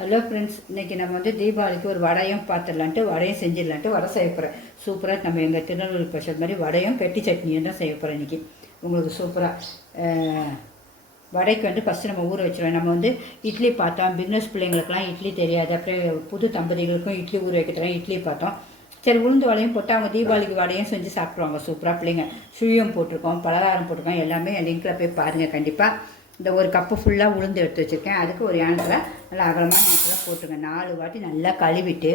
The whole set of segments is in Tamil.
ஹலோ ஃப்ரெண்ட்ஸ், இன்றைக்கி நம்ம வந்து தீபாவளிக்கு ஒரு வடையும் பார்த்துடலான்ட்டு வடையும் செஞ்சிடலான்ட்டு வடை செய்ய போகிறேன். சூப்பராக நம்ம எங்கள் திருநெல்வேலி ஸ்பெஷல் மாதிரி வடையும் பெட்டி சட்னியும் தான் செய்ய போகிறேன் இன்றைக்கி. உங்களுக்கு சூப்பராக வடைக்கு வந்து ஃபஸ்ட்டு நம்ம ஊற வச்சுருவோம். நம்ம வந்து இட்லி பார்த்தோம், பிஸ்னஸ் பிள்ளைங்களுக்குலாம் இட்லி தெரியாது, அப்புறம் புது தம்பதிகளுக்கும் இட்லி ஊற வைக்கிறோம். இட்லி பார்த்தோம், சரி உளுந்து வடையும் போட்டு அவங்க தீபாவளிக்கு வடையும் செஞ்சு சாப்பிட்ருவாங்க சூப்பராக. பிள்ளைங்க சுழியம் போட்டிருக்கோம், பலகாரம் போட்டிருக்கோம், எல்லாமே என் லிங்கில் போய் பாருங்கள் கண்டிப்பாக. இந்த ஒரு கப்பு ஃபுல்லாக உளுந்து எடுத்து வச்சுருக்கேன். அதுக்கு ஒரு ஏனத்தில் நல்லா அகலமான ஏனத்தில் போட்டுருங்க. 4 வாட்டி நல்லா கழுவிட்டு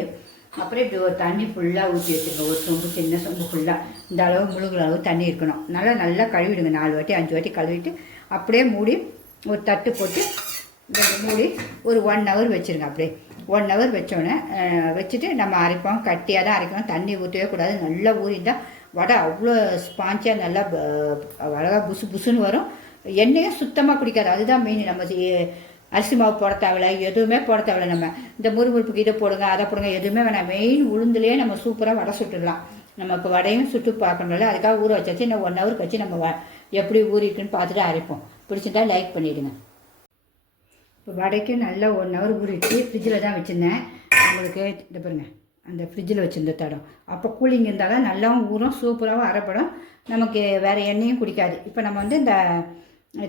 அப்புறம் இப்படி ஒரு தண்ணி ஃபுல்லாக ஊற்றி வச்சுருங்க. ஒரு சொம்பு, சின்ன சொம்பு ஃபுல்லாக இந்த அளவு முழுகிற அளவு தண்ணி இருக்கணும். நல்லா கழுவிடுங்க. 4 வாட்டி 5 வாட்டி கழுவிட்டு அப்படியே மூடி ஒரு தட்டு போட்டு மூடி ஒரு 1 ஹவர் வச்சுருங்க. அப்படியே 1 ஹவர் வச்சோடனே வச்சுட்டு நம்ம அரைப்போம். கட்டியாக தான் அரைக்கணும், தண்ணி ஊற்றவே கூடாது. நல்லா ஊறிந்தால் வடை அவ்வளோ ஸ்பாஞ்சாக நல்லா அழகாக புசு புசுன்னு வரும். எண்ணெயும் சுத்தமாக குடிக்காது. அதுதான் மெயின். நம்ம அரிசி மாவு போட தேவையில்ல, எதுவுமே போட தேவையில்ல. நம்ம இந்த முறுமுறுப்புக்கு இதை போடுங்க அதை போடுங்க எதுவுமே வேணாம். மெயின் உளுந்துலேயே நம்ம சூப்பராக வடை சுட்டுடலாம். நம்ம இப்போ வடையும் சுட்டு பார்க்கணும்ல, அதுக்காக ஊற வச்சாச்சு. இன்னும் 1 ஹவர் கழிச்சு நம்ம எப்படி ஊறிட்டுன்னு பார்த்துட்டு அரைப்போம். பிடிச்சிருந்தா லைக் பண்ணிவிடுங்க. இப்போ வடைக்கு நல்லா 1 ஹவர் ஊறிட்டு ஃப்ரிட்ஜில் தான் வச்சுருந்தேன். உங்களுக்கு இந்த பாருங்கள், அந்த ஃப்ரிட்ஜில் வச்சுருந்த தடம் அப்போ கூலிங் இருந்தால் தான் நல்லாவும் ஊறும், சூப்பராகவும் அரைப்படும். நமக்கு வேறு எண்ணெயும் குடிக்காது. இப்போ நம்ம வந்து இந்த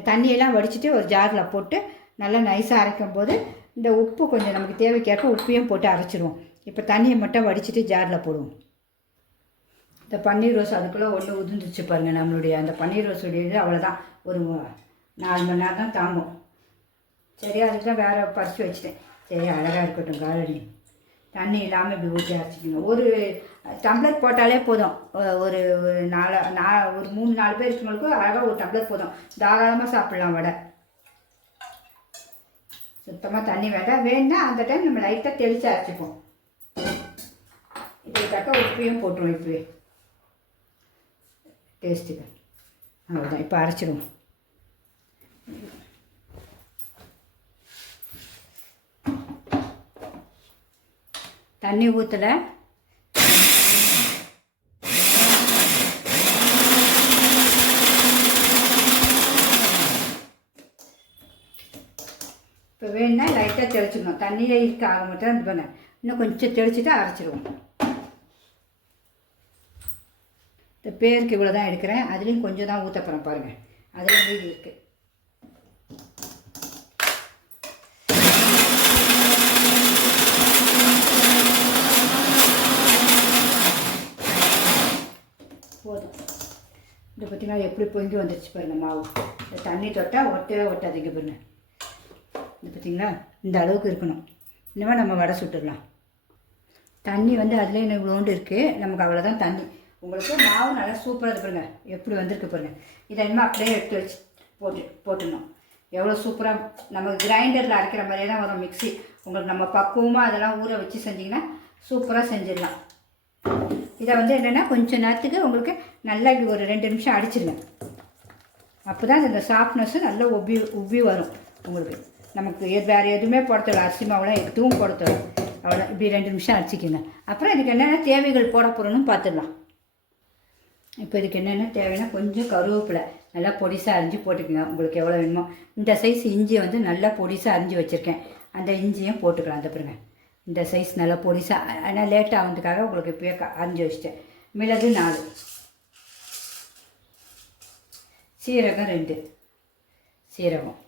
தண்ணியெல்லாம் வடிச்சிட்டு ஒரு ஜாரில் போட்டு நல்லா நைஸாக அரைக்கும் போது இந்த உப்பு கொஞ்சம் நமக்கு தேவைக்கேற்ப உப்பையும் போட்டு அரைச்சிடுவோம். இப்போ தண்ணியை மட்டும் வடிச்சிட்டு ஜாரில் போடுவோம். இந்த பன்னீர் ரோஸ் அதுக்குள்ளே ஒன்று உதிர்ந்துச்சு பாருங்கள். நம்மளுடைய அந்த பன்னீர் ரோஸ் உடையது அவ்வளோதான், ஒரு 4 மணி நேரம் தான் தாங்கும். சரி, அதுக்கு தான் வேறு பறித்து வச்சுட்டேன். சரி, அழகாக இருக்கட்டும். காலனி தண்ணி இல்லாமல் இப்படி ஊற்றி அரைச்சிக்கணும். ஒரு டம்ளர் போட்டாலே போதும். ஒரு 3-4 பேர் இருக்கவங்களுக்கும் அழகாக ஒரு டம்ளர் போதும். தாராளமாக சாப்பிட்லாம் வடை. சுத்தமாக தண்ணி வேண்டாம். வேணுன்னா அந்த டைம் நம்ம லைட்டாக தெளித்து அரைச்சிப்போம். இதுக்கு தக்க உப்பையும் போட்டுருவோம். இப்போவே டேஸ்ட்டுக்கு அவ்வளோதான். இப்போ அரைச்சிடுவோம். தண்ணி ஊற்றலை, இப்போ வேணுன்னா லைட்டாக தெளிச்சிக்கணும். தண்ணியே இருக்க ஆக மட்டும் இது பண்ண இன்னும் கொஞ்சம் தெளிச்சுட்டு அரைச்சிடுவோம். இந்த பேருக்கு இவ்வளோ தான் எடுக்கிறேன். அதுலேயும் கொஞ்சம் தான் ஊற்ற போகிறேன் பாருங்கள். அதுலேயும் மீதி இருக்குது. போதும். இந்த பார்த்திங்கன்னா எப்படி பொங்கி வந்துடுச்சு பாருங்கள் மாவு. இந்த தண்ணி தொட்டால் ஒட்டவே ஒட்டாதீங்க பாருங்கள். இது பார்த்திங்களா, இந்த அளவுக்கு இருக்கணும். இனிமேல் நம்ம வடை சுட்டுடலாம். தண்ணி வந்து அதுலேயே இன்னும் இவ்வளோண்டு இருக்குது. நமக்கு அவ்வளோதான் தண்ணி. உங்களுக்கு மாவு நல்லா சூப்பராக இது பாருங்கள் எப்படி வந்திருக்கு பாருங்கள். இதை இனிமேல் அப்படியே எடுத்து வச்சு போட்டுடணும். எவ்வளோ சூப்பராக நமக்கு கிரைண்டரில் அரைக்கிற மாதிரியே தான் வரும் மிக்ஸி. உங்களுக்கு நம்ம பக்குவமாக அதெல்லாம் ஊற வச்சு செஞ்சிங்கன்னா சூப்பராக செஞ்சிடலாம். இதை வந்து என்னென்னா கொஞ்சம் நேரத்துக்கு உங்களுக்கு நல்லா ஒரு 2 நிமிஷம் அடிச்சிடுங்க. அப்போ தான் இந்த சாஃப்ட்னஸ்ஸு நல்லா உப்பி வரும் உங்களுக்கு. நமக்கு வேறு எதுவுமே போட தேவை, அரிசி மாவுலாம் எதுவும் போட தேவை. அவ்வளோ இப்படி 2 நிமிஷம் அரைச்சிக்கோங்க. அப்புறம் இதுக்கு என்னென்ன தேவைகள் போட போகிறோன்னு பார்த்துடலாம். இப்போ இதுக்கு என்னென்ன தேவைன்னா கொஞ்சம் கருவேப்பிலை நல்லா பொடிசாக அரிஞ்சு போட்டுக்கோங்க. உங்களுக்கு எவ்வளோ வேணுமோ. இந்த சைஸ் இஞ்சி வந்து நல்லா பொடிசாக அரிஞ்சு வச்சுருக்கேன். அந்த இஞ்சியும் போட்டுக்கலாம். அந்த பாருங்க, இந்த சைஸ் நல்லா பொடிசாக. ஆனால் லேட் ஆகிறதுக்காக உங்களுக்கு இப்போயே அரிஞ்சு வச்சிட்டேன். மிளகு 4, சீரகம் 2 சீரகம்,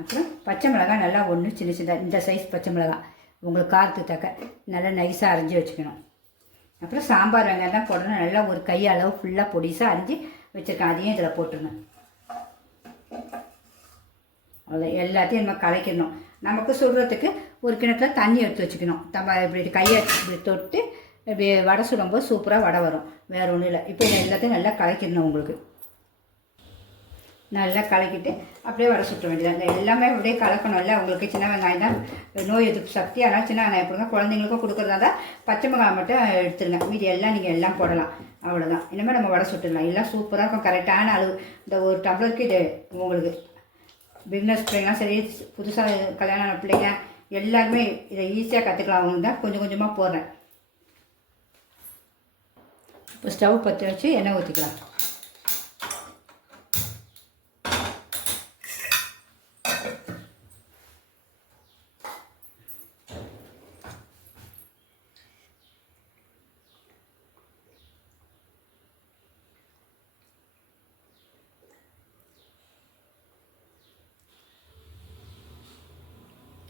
அப்புறம் பச்சை மிளகாய் நல்லா 1 சின்ன சின்னதாக இந்த சைஸ் பச்சை மிளகாய் உங்களுக்கு காரத்துக்கு தக்க நல்லா நைஸாக அரிஞ்சு வச்சுக்கணும். அப்புறம் சாம்பார் வெங்காயம் தான் போடணும். நல்லா ஒரு கை அளவு ஃபுல்லாக பொடிசாக அரிஞ்சு வச்சுருக்கேன். அதையும் இதில் போட்டுருங்க. அவ்வளோ எல்லாத்தையும் நம்ம கலக்கிடணும். நமக்கு சுடுறதுக்கு ஒரு கிணத்துல தண்ணி எடுத்து வச்சுக்கணும். நம்ம இப்படி கையை இப்படி தொட்டு இப்படி வடை சுடும்போது சூப்பராக வடை வரும். வேறு ஒன்றும் இல்லை. இப்போ எல்லாத்தையும் நல்லா கலக்கிடணும். உங்களுக்கு நல்லா கலக்கிட்டு அப்படியே வடை சுட்ட வேண்டியது. அந்த எல்லாமே அப்படியே கலக்கணும்ல. உங்களுக்கு சின்ன வெங்காயம் தான் நோய் எதிர்ப்பு சக்தி. அதனால் சின்ன வெங்காயம் போடுங்க. குழந்தைங்களுக்கும் கொடுக்குறதா தான் பச்சை மிளகாய் மட்டும் எடுத்துருங்க. மீதி எல்லாம் நீங்கள் எல்லாம் போடலாம். அவ்வளோதான். இனிமேல் நம்ம வடை சுட்டுடலாம். எல்லாம் சூப்பராக இருக்கும். கரெக்டான அளவு. இந்த ஒரு டம்ளருக்கு இது உங்களுக்கு பிகினர்ஸ் பிள்ளைங்களாம் சரி, புதுசாக கல்யாணம் ஆன பிள்ளைங்க எல்லாருமே இதை ஈஸியாக கற்றுக்கலாம். அவங்க தான் கொஞ்சம் கொஞ்சமாக போடுறேன். இப்போ ஸ்டவ் பற்ற வச்சு எண்ணெய் ஊற்றிக்கலாம்.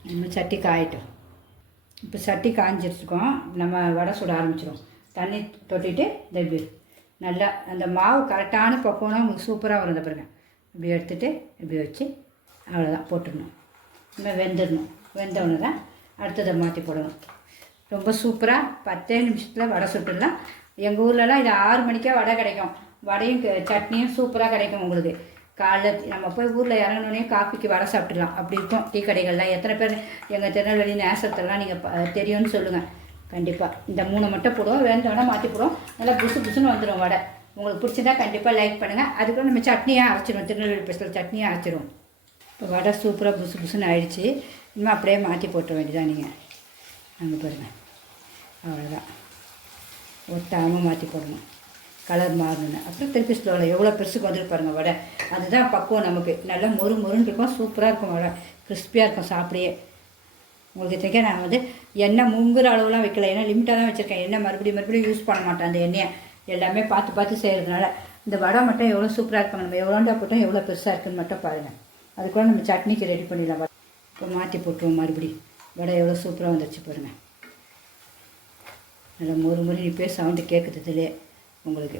நம்ம சட்டி காயட்டும். இப்போ சட்டி காய்ஞ்சிருக்கோம். நம்ம வடை சுட ஆரம்பிச்சிடும். தண்ணி தொட்டிட்டு இந்த இப்படி நல்லா அந்த மாவு கரெக்டான பக்குவம்னா உங்களுக்கு சூப்பராக வரும். இந்த பாருங்க, இப்படி எடுத்துகிட்டு இப்படி வச்சு அவ்வளோதான் போட்டுடணும். இன்னும் வெந்துடணும். வெந்தவொடனே தான் அடுத்ததை மாற்றி போடணும். ரொம்ப சூப்பராக 10 நிமிஷத்தில் வடை சுட்டுடலாம். எங்கள் ஊர்லலாம் இது 6 மணிக்கே வடை கிடைக்கும். வடையும் சட்னியும் சூப்பராக கிடைக்கும் உங்களுக்கு. காலைல நம்ம போய் ஊரில் இறங்கினோடனே காஃபிக்கு வடை சாப்பிட்டுலாம். அப்படி இருக்கும் டீ கடைகள்லாம். எத்தனை பேர் எங்கள் திருநெல்வேலி நேசத்துலலாம் நீங்கள் தெரியும்னு சொல்லுங்கள். கண்டிப்பாக இந்த 3 மட்டும் போடுவோம். வேண்டோடனே மாற்றி போடுவோம். நல்லா புசு புசுன்னு வந்துடும் வடை. உங்களுக்கு பிடிச்சதா கண்டிப்பாக லைக் பண்ணுங்கள். அதுக்குள்ள நம்ம சட்னியாக அரைச்சிடுவோம். திருநெல்வேலி ஸ்பெஷல் சட்னியாக அரைச்சிடுவோம். இப்போ வடை சூப்பராக புசு புசுன்னு ஆயிடுச்சு. இன்னும் அப்படியே மாற்றி போட்ட வேண்டியதான் நீங்கள். அங்கே பாருங்கள், அவ்வளோதான். ஒட்டாமல் மாற்றி போடணும். கலர் மாறணுன்னு அப்புறம் திருப்பி ஸ்லோவில் எவ்வளோ பெருசுக்கு வந்துட்டு பாருங்கள் வடை. அதுதான் பக்குவம். நமக்கு நல்லா மொறு மொறுன்னு இருக்கும். சூப்பராக இருக்கும் வடை. கிறிஸ்பியாக இருக்கும் சாப்பிடையே. உங்களுக்கு தெரிஞ்ச நான் வந்து எண்ணெய் முங்குற அளவுலாம் வைக்கல. ஏன்னா லிமிட்டாக தான் வச்சுருக்கேன். எண்ணெய் மறுபடியும் யூஸ் பண்ண மாட்டேன். அந்த எண்ணெயை எல்லாமே பார்த்து செய்கிறதுனால இந்த வடை மட்டும் எவ்வளோ சூப்பராக இருக்கும். நம்ம எவ்வளோண்டா போட்டோம் எவ்வளோ பெருசாக இருக்குன்னு மட்டும் பாருங்கள். அதுக்குள்ள நம்ம சட்னிக்கு ரெடி பண்ணிடலாம். இப்போ மாற்றி போட்டுருவோம். மறுபடியும் வடை எவ்வளோ சூப்பராக வந்துடுச்சு பாருங்கள். நல்லா மொறு இப்போயே சவுண்டு கேட்குது இதுலேயே உங்களுக்கு.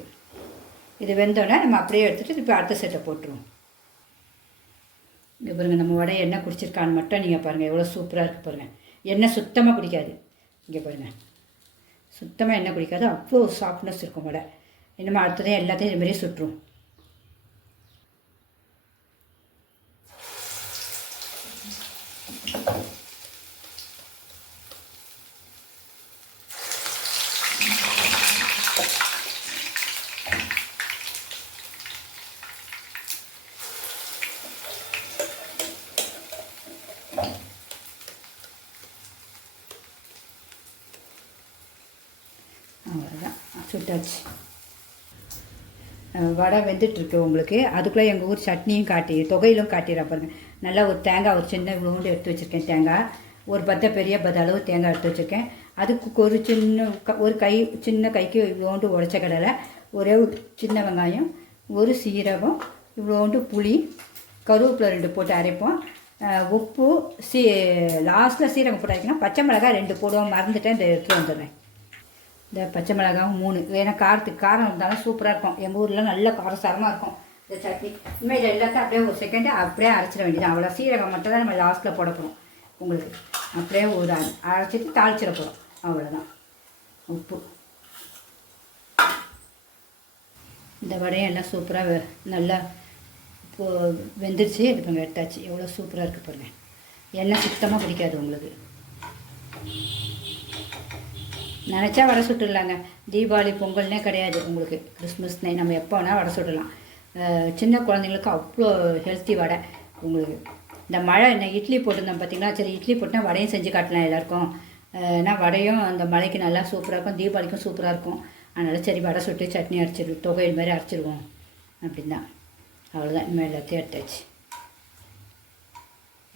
இது வெந்தோடனே நம்ம அப்படியே எடுத்துகிட்டு இப்போ அடுத்த செட்டை போட்டுருவோம். இங்கே பாருங்கள், நம்ம வடை எண்ணெய் குடிச்சிருக்கான்னு மட்டும் நீங்கள் பாருங்கள். எவ்வளோ சூப்பராக இருக்குது பாருங்கள். எண்ணெய் சுத்தமாக குடிக்காது. இங்கே பாருங்கள், சுத்தமாக எண்ணெய் குடிக்காது. அவ்வளோ சாஃப்ட்னஸ் இருக்கும் வடை. இன்னும் அடுத்ததே எல்லாத்தையும் இதுமாரியே சுட்டுரும். அவ்வளோதான், சுட்டாச்சு. வடை வெந்துட்டுருக்கு உங்களுக்கு. அதுக்குள்ளே எங்கள் ஊர் சட்னியும் தொகையிலும் காட்டிடுறேன் பாருங்கள். நல்லா ஒரு தேங்காய் ஒரு சின்ன இவ்வளோண்டு எடுத்து வச்சுருக்கேன். தேங்காய் ஒரு பெரிய அளவு தேங்காய் எடுத்து வச்சுருக்கேன். அதுக்கு ஒரு சின்ன கைக்கு இவ்வளோண்டு உடச்ச கடலை, ஒரே ஒரு சின்ன வெங்காயம், ஒரு சீரகம், இவ்வளோண்டு புளி, கருவேப்பிலை 2 போட்டு அரைப்போம். உப்பு லாஸ்ட்டில் சீரகம் போட்டு அரைக்கணும். பச்சை மிளகாய் 2 போடுவோம். மறந்துட்டேன், இந்த எடுத்து வந்துடுறேன். இந்த பச்சை மிளகாவும் 3. ஏன்னா காரம் இருந்தாலும் சூப்பராக இருக்கும். எங்கள் ஊரில் நல்ல காரசாரமாக இருக்கும் இந்த சட்னி. இனிமேல் இது எல்லாத்தையும் அப்படியே ஒரு செகண்டு அப்படியே அரைச்சிட வேண்டியது. அவ்வளோ சீரகம் மட்டும் தான் நம்ம லாஸ்ட்டில் போட போகிறோம். உங்களுக்கு அப்படியே ஒரு அரைச்சிட்டு தாளிச்சிட போகிறோம். அவ்வளோதான். உப்பு. இந்த வடையும் எல்லாம் சூப்பராக நல்லா வெந்துருச்சு. இது கொஞ்சம் எடுத்தாச்சு. எவ்வளோ சூப்பராக இருக்குது பாருங்கள். எண்ணெய் சுத்தமாக பிடிக்காது உங்களுக்கு. நினச்சா வடை சுட்டுடலாங்க. தீபாவளி பொங்கல்னே கிடையாது உங்களுக்கு. கிறிஸ்மஸ்னே நம்ம எப்போ வேணால் வடை சுடலாம். சின்ன குழந்தைங்களுக்கு அவ்வளோ ஹெல்த்தி வடை உங்களுக்கு. இந்த மழை என்ன இட்லி போட்டிருந்தோம் பார்த்தீங்களா. சரி, இட்லி போட்டுனா வடையும் செஞ்சு காட்டலாம் எல்லாருக்கும். ஏன்னா வடையும் அந்த மழைக்கு நல்லா சூப்பராக இருக்கும். தீபாவளிக்கும் சூப்பராக இருக்கும். அதனால் சரி வடை சுட்டு சட்னி அரைச்சிடுவோம். தொகையில் மாதிரி அரைச்சிடுவோம் அப்படின்னு தான். அவ்வளோதான். இனிமேல் எல்லாத்தையும் எடுத்தாச்சு.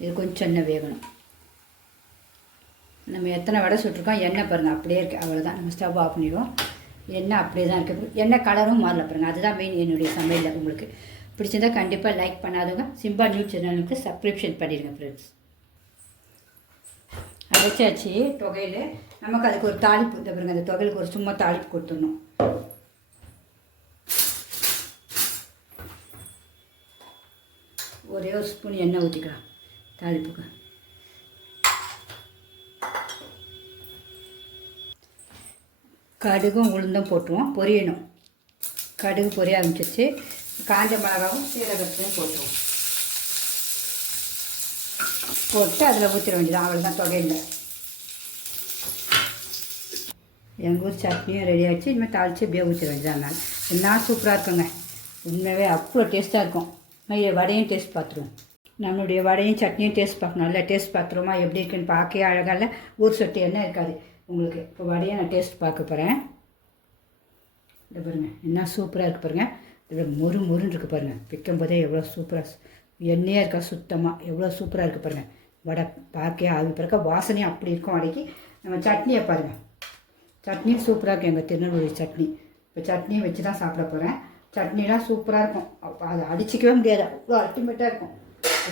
இது கொஞ்சம் எண்ணெய் வேகணும். நம்ம எத்தனை வடை சுட்டிருக்கோம். எண்ணெய் பாருங்கள் அப்படியே இருக்குது. அவ்வளோதான். நம்ம ஸ்டவ் ஆஃப் பண்ணிடுவோம். எண்ணெய் அப்படியே தான் இருக்குது. எண்ணெய் கலரும் மாறல பாருங்கள். அதுதான் மெயின் என்னுடைய சமையலில். உங்களுக்கு பிடிச்சிருந்தால் கண்டிப்பாக லைக் பண்ணாதவங்க சிம்பா நியூஸ் சேனலுக்கு சப்ஸ்கிரிப்ஷன் பண்ணிடுங்க ஃப்ரெண்ட்ஸ். அரைச்சாச்சு தொகையில். நமக்கு அதுக்கு ஒரு தாளிப்பு பாருங்கள். அந்த தொகையிலுக்கு ஒரு சும்மா தாளிப்பு கொடுத்துடணும். ஒரே ஒரு ஸ்பூன் எண்ணெய் ஊற்றிக்கலாம் தாளிப்புக்கு. கடுகும் உளுந்தும் போட்டுருவோம். பொரியணும். கடுகு பொரிய ஆரம்பிச்சிருச்சு. காஞ்ச மிளகாவும் சீரகத்தையும் போட்டுருவோம். போட்டு அதில் ஊற்றிட வேண்டியதான். அவ்வளோதான். தொகையில் எங்கள் ஊர் சட்னியும் ரெடி ஆகிடுச்சு. இனிமேல் தாளித்து இப்படியே ஊற்றிட வேண்டியதான். மேலே என்ன சூப்பராக இருக்குங்க. உண்மையாகவே அவ்வளோ டேஸ்ட்டாக இருக்கும். வடையும் டேஸ்ட் பார்த்துருவோம். நம்மளுடைய வடையும் சட்னியும் டேஸ்ட் பார்க்கணும். நல்லா டேஸ்ட் பார்த்துருவோமா எப்படி இருக்குன்னு பார்க்கவே அழகாக இல்லை. ஊர் சொட்டு எண்ணெய் இருக்காது உங்களுக்கு. இப்போ வடையை நான் டேஸ்ட் பார்க்க போகிறேன். இதை பாருங்கள் என்ன சூப்பராக இருக்குது பாருங்கள். இதில் மொறுன்னு இருக்குது பாருங்கள். வைக்கும் போதே எவ்வளோ சூப்பராக எண்ணெயாக இருக்கா சுத்தமாக. எவ்வளோ சூப்பராக இருக்குது பாருங்கள். வடை பார்க்கவே ஆகி பிறக்க வாசனையும் அப்படி இருக்கும் வடைக்கு. நம்ம சட்னியை பாருங்கள். சட்னியும் சூப்பராக இருக்கும். எங்கள் திருநெல்வேலி சட்னி. இப்போ சட்னியை வச்சு தான் சாப்பிட போகிறேன். சட்னிலாம் சூப்பராக இருக்கும். அதை அடிச்சிக்கவே முடியாது. அவ்வளோ அல்டிமேட்டாக இருக்கும்.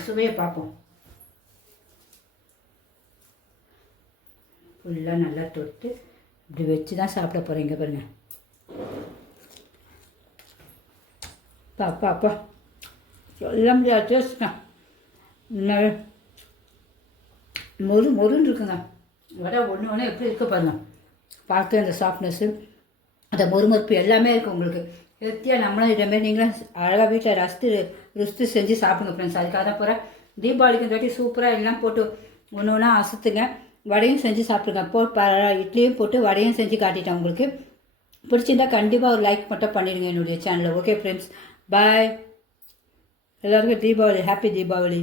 சுவையை பார்ப்போம். ஃபுல்லாக நல்லா தொட்டு இப்படி வச்சு தான் சாப்பிட போகிறீங்க பாருங்க. அப்பா அப்பா சொல்ல முடியாது டேஸ்ட்ண்ணா. உண்மையாகவே மொறுன்னு இருக்குங்க. வடை ஒன்று ஒன்று எப்படி இருக்க பாருங்க. பார்த்து அந்த சாஃப்ட்னஸ்ஸு அந்த மொறுமொறுப்பு எல்லாமே இருக்குது உங்களுக்கு. ஹெல்த்தியாக நம்மளும் இதேமாரி நீங்களும் அழகாக வீட்டில் ருசித்து செஞ்சு சாப்பிடுங்க ஃப்ரெண்ட்ஸ். அதுக்காக தான் போகிறேன். தீபாவளிக்கு இந்த வாட்டி சூப்பராக எல்லாம் போட்டு ஒன்று ஒன்றா அசத்துங்க. வடையும் செஞ்சு சாப்பிடுங்க. இட்லியும் போட்டு வடையும் செஞ்சு காட்டிட்டேன். உங்களுக்கு பிடிச்சிருந்தா கண்டிப்பாக ஒரு லைக் மட்டும் பண்ணிடுங்க என்னுடைய சேனலில். ஓகே ஃப்ரெண்ட்ஸ், பாய். எல்லாருக்கும் தீபாவளி, ஹாப்பி தீபாவளி.